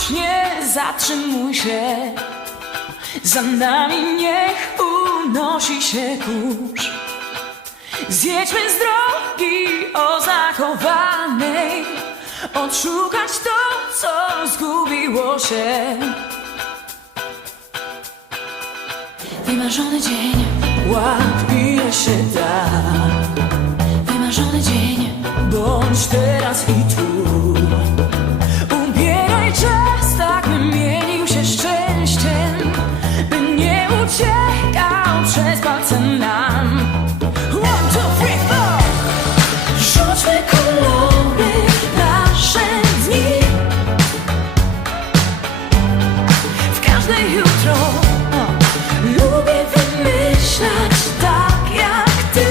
Już nie zatrzymuj się. Za nami niech unosi się kurz. Zjedźmy z drogi oznakowanej Odszukać to, co zgubiło się. Wymarzony dzień łapie się tak Wymarzony dzień W każde jutro Lubię wymyślać tak jak ty.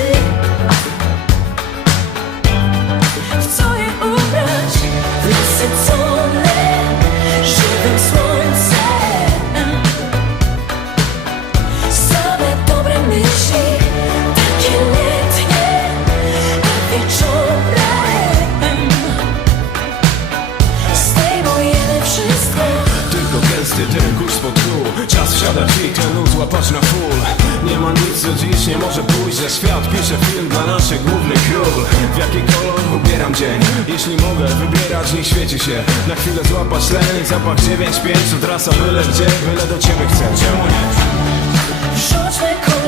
W co je ubrać? Nasycone żywym słońcem. Same dobre myśli Takie letnie A wieczorem. Zdejmujemy wszystko. Tylko gęsty ten Czas wsiadać i ten luz łapać na full. Nie ma nic co dziś nie może pójść Że świat pisze film dla naszych głównych ról W jaki kolor ubieram dzień? Jeśli mogę wybierać niech świeci się. Na chwilę złapać i zapach 9-5 To trasa byle gdzie, byle do ciebie chcę. Czemu nie? Rzućmy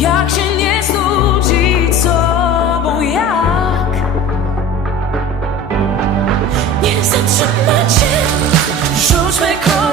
Jak się nie znudzić sobą jak? Nie zatrzymać się. Rzućmy kolor